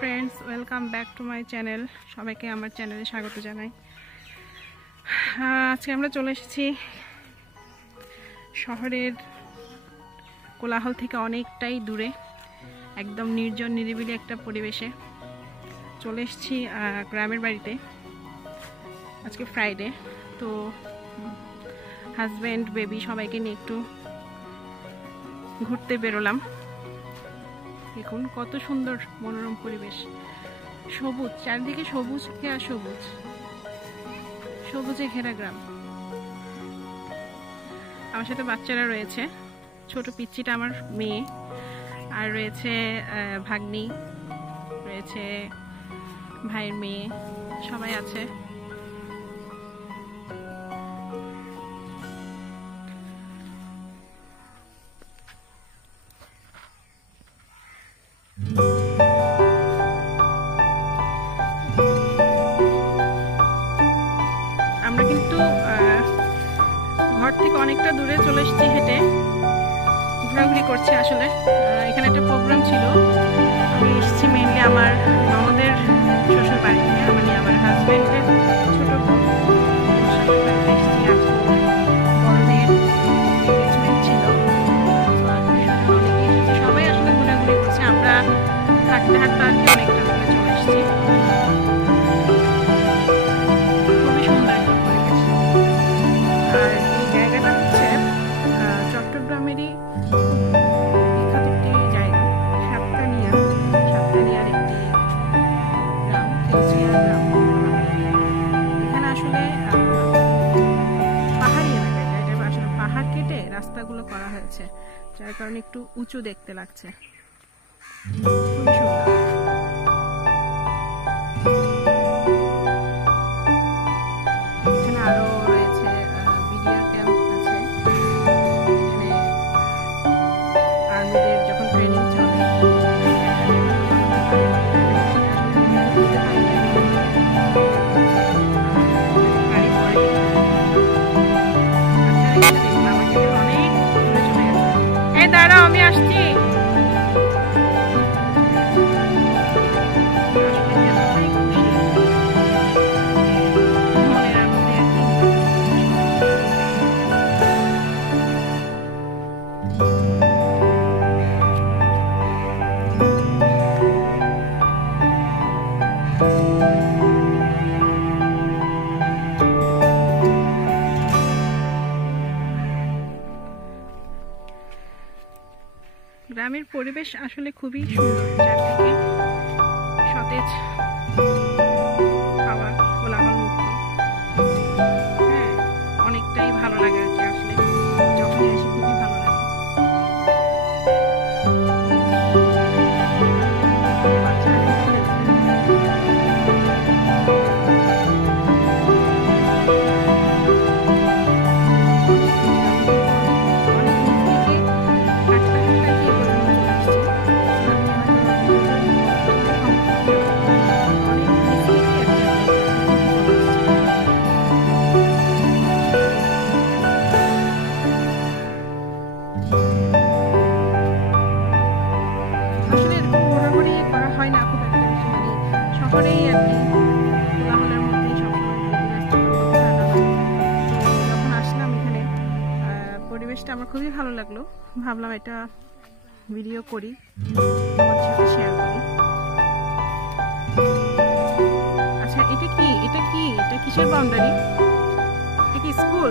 Friends, welcome back to my channel. সবাইকে আমার চ্যানেলে স্বাগত জানাই। আজকে আমরা চলে এসেছি শহরের কোলাহল থেকে অনেকটাই দূরে, একদম নির্জন নিরিবিলি একটা পরিবেশে চলে এসেছি গ্রামের বাড়িতে। আজকে ফ্রাইডে, তো হাজব্যান্ড বেবি সবাইকে নিয়ে একটু ঘুরতে বেরোলাম। দেখুন কত সুন্দর মনোরম পরিবেশ, সবুজ চারিদিকে, সবুজ ঘেরা সবুজ, সবুজে ঘেরা গ্রাম। আমার সাথে বাচ্চারা রয়েছে, ছোট পিচ্চিটা আমার মেয়ে, আর রয়েছে ভাগ্নি, রয়েছে ভাইয়ের মেয়ে, সবাই আছে। আমরা কিন্তু ঘর থেকে অনেকটা দূরে চলে এসেছি, হেঁটে ঘোরাঘুরি করছি। আসলে এখানে একটা প্রোগ্রাম ছিল, আমি এসেছি মেইনলি আমার ননদের শ্বশুর বাড়িতে, মানে আমার হাজব্যান্ডের ছোট বোন শ্বশুর বাড়িতে এসেছি। আজকে বড়দের এনগেজমেন্ট ছিল, অনেকে এসেছে, সবাই আসলে ঘোরাঘুরি করছে। আমরা হাঁটতে হাঁটতে আর কি অনেকটা দূরে চলে এসেছি। খুবই সুন্দর একটা পরিবেশ। আর এই জায়গাটা হচ্ছে চট্টগ্রামেরই বিখ্যাত একটি জায়গা, সাতকানিয়ার একটি গ্রাম, তেলচিয়া গ্রাম। এখানে আসলে পাহাড়ি এলাকা, এটা আসলে পাহাড় কেটে রাস্তাগুলো করা হয়েছে, যার কারণে একটু উঁচু দেখতে লাগছে। খুবই সুন্দর। এখানে আরো রয়েছে বিডিআর ক্যাম্প আছে, এখানে আর্মিদের যখন ট্রেনিং চলে অনেক দূরে চলে গেছে। এই দাঁড়াও, আমি আসছি। গ্রামের পরিবেশ আসলে খুবই সুন্দর, চারদিকে সতেজ হাওয়া, কোলাহল মুক্ত। হ্যাঁ, অনেকটাই ভালো লাগে আর কি, আসলে যখন আসি খুবই ভালো লাগে। বাচ্চারা খুব খেলছে। আসলে এরকম ঘোরাঘুরি করা হয় না খুব একটা বেশি, মানে শহরেই আর কি কোলাহলের মধ্যেই সবসময় ব্যস্ততার মধ্যে থাকা হয়। তো যখন আসলাম এখানে, পরিবেশটা আমার খুবই ভালো লাগলো, ভাবলাম এটা ভিডিও করি, তোমাদের সাথে শেয়ার করি। আচ্ছা, এটা কি এটা কিসের বাউন্ডারি? এটা কি স্কুল,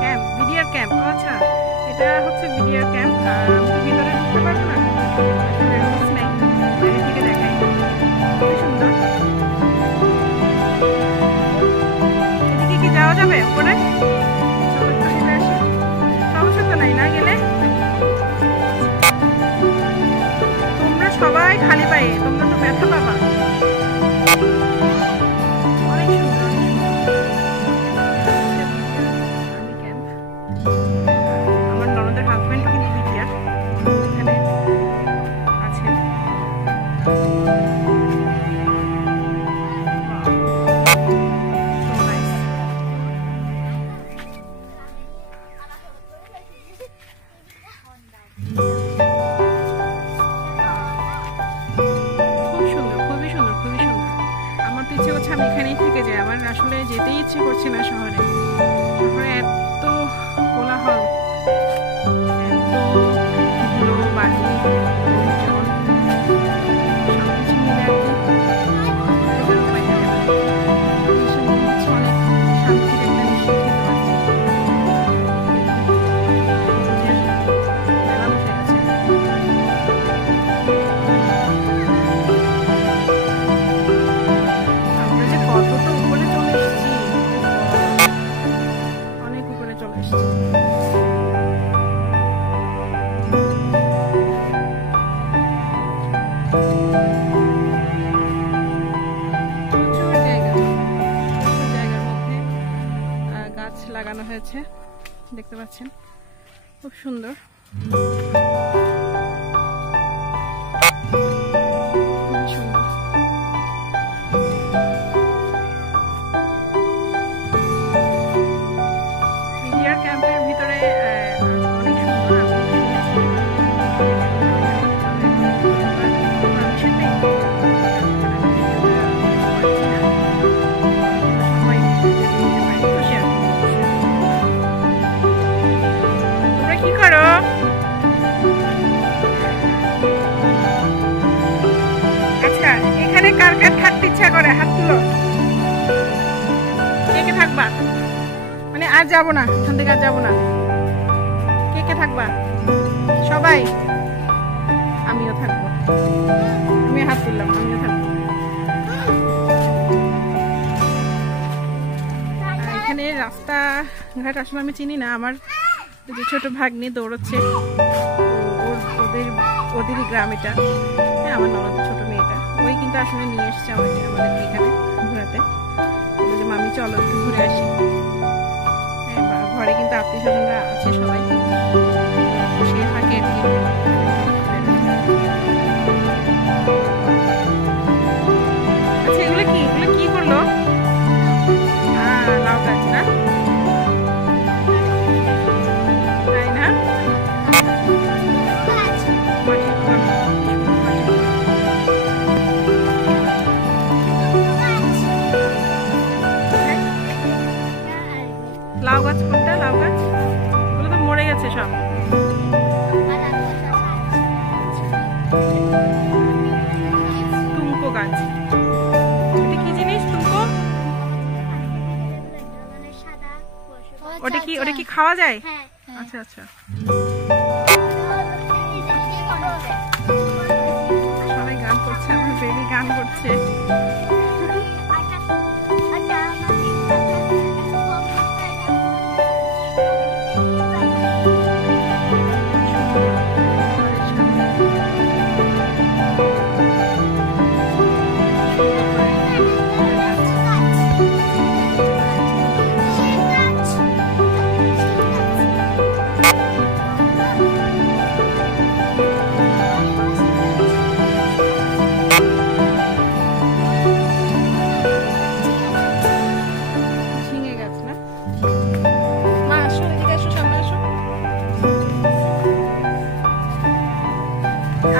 ক্যাম্প, বিডিআর ক্যাম্প? আচ্ছা, এটা হচ্ছে বিডিআর ক্যাম্প। আমি তো ভিতরে ঢুকতে পারবো না, আসলে রুলস নেই, বাইরে থেকে দেখাই। খুবই সুন্দর। এদিকে কি যাওয়া যাবে উপরে? চলো একটু ঘুরে আসি। সমস্যা তো নাই না গেলে? তোমরা সবাই খালি পায়ে, তোমরা তো ব্যথা পাবা। অনেক সুন্দর, অনেক সুন্দর। Army camp. আমার ননদের হাজব্যান্ড ওখানে বিডিআর এখানে আছেন। So nice. এখানেই থেকে যায়। আমার আসলে যেতেই ইচ্ছে করছে না শহরে। শহরে এত কোলাহল, এত ধুলো বালি, লোকজন, সবকিছু মিলে আর কি বোঝার উপায় থাকে না। এসে মনে হচ্ছে অনেক শান্তির একটা নিঃশ্বাস নিতে পারছি। সূর্যের বেলা বসে গেছে। আমরা যে কতটা উপরে চলে এসেছি, অনেক উপরে চলে এসেছি। প্রচুর জায়গার মধ্যে গাছ লাগানো হয়েছে, দেখতে পাচ্ছেন, খুব সুন্দর। খুব সুন্দর। পিডিআর ক্যাম্পের ভিতরে অনেক সুন্দর, আমি শুনেছি পারমিশন নেই, সময় যদি নিতে পারি খুশি আর কি। তোমরা কি করো? আচ্ছা, এখানে কার কার থাকতে ইচ্ছা করে হাত তুলো। কে কে থাকবা? মানে আর যাবো না, এখান থেকে আর যাবো না। কে কে থাকবা? সবাই? আমিও থাকবো। আমি হাত তুললাম, আমিও থাকবো। এখানে রাস্তাঘাট আসলে আমি চিনি না। আমার যে ছোট ভাগ্নি দৌড়চ্ছে, ওদেরই গ্রাম এটা। হ্যাঁ, আমার ননদের ছোট মেয়েটা, ওই কিন্তু আসলে নিয়ে এসছে আমাদের এখানে ঘোরাতে। বলে মামি চলো একটু ঘুরে আসি। ঘরে কিন্তু আত্মীয় স্বজনরা আছে, সবাই সে থাকে আর কি। আচ্ছা, এগুলো কি করলো? লাউ গাছ না, তাই না? লাউ গাছ কোনটা? লাউ গাছ ওগুলো তো মরে গেছে সব। টুমকো গাছ, এটা কি জিনিস? টুমকো ওটা কি খাওয়া যায়? আচ্ছা আচ্ছা। সবাই গান করছে, আমার বেবি গান করছে।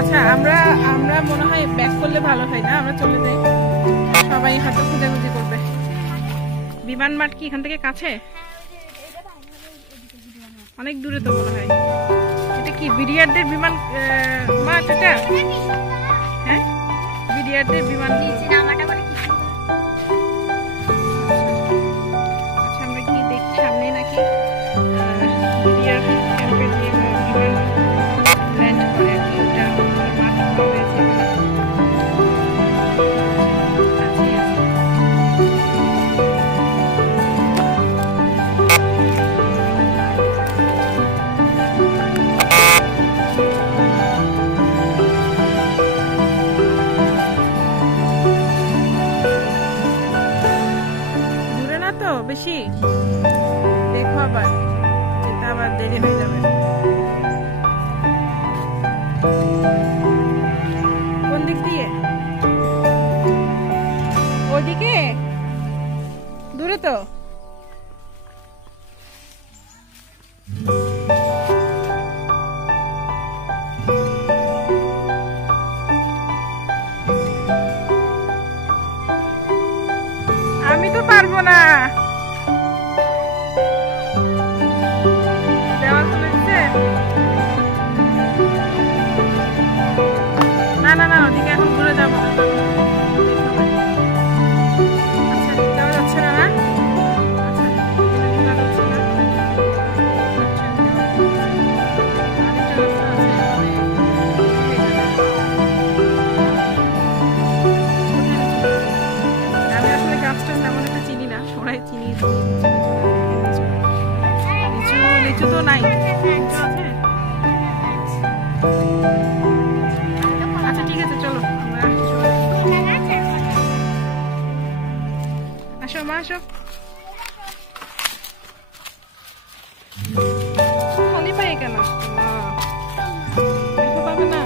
আচ্ছা, আমরা মনে হয় ব্যাক করলে ভালো হয় না? আমরা চলে যাই, সবাই হয়তো খোঁজাখুঁজি করবে। বিমান মাঠ কি এখান থেকে কাছে? অনেক দূরে তো মনে হয়। এটা কি বিডিআরদের বিমান মাঠ এটা? হ্যাঁ, বিডিআরদের বিমান। আচ্ছা, আমরা গিয়ে দেখি সামনে নাকি বিডিআর ক্যাম্পের যে বিমান ল্যান্ড করে আর কি, ওটা মাঠ রয়েছে এখানে। দূরে না তো বেশি, দেখো আবার যেটা আবার দেরি হয়ে যাবে। কোন দিক দিয়ে? ওদিকে দূরে তো। না না, ওদিকে এখন ঘুরে যাবো না। আচ্ছা যাওয়া যাচ্ছে না না? আচ্ছা যাওয়া যাচ্ছে না। আচ্ছা, আরেকটা রাস্তা আছে মানে আমি আসলে গাছটা তেমন একটা চিনি না, সবাই চিনি। লিচু লিচু তো নাই, লিচু আছে? আচ্ছা ঠিক আছে, চলো আমরা আসো মা, আসো। খালি পায়ে কেন আসছো মা? দেখো পাবে না।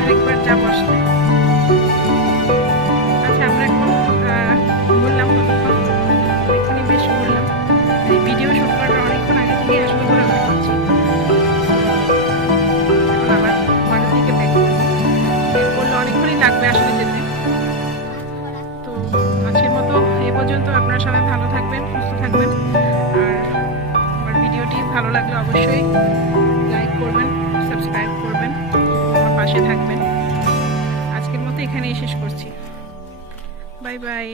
আরেকবার যাবো আসলে। আচ্ছা আমরা এখন ঘুরলাম, কতক্ষণ এক্ষুনি বেশ ঘুরলাম। এই ভিডিও শুট করার অনেকক্ষণ আগে থেকে আসলে ঘোরাঘুরি করছি। এখন আবার ঘরের দিকে ব্যাক করবো, ব্যাক করলে অনেকক্ষণই লাগবে আসলে যেতে। তো আজকের মতো এই পর্যন্ত। আপনারা সবাই ভালো থাকবেন, সুস্থ থাকবেন। আর আমার ভিডিওটি ভালো লাগলে অবশ্যই লাইক করবেন, সাবস্ক্রাইব করবেন, আমার পাশে থাকবেন। আজকের মতো এখানেই শেষ করছি। Bye bye.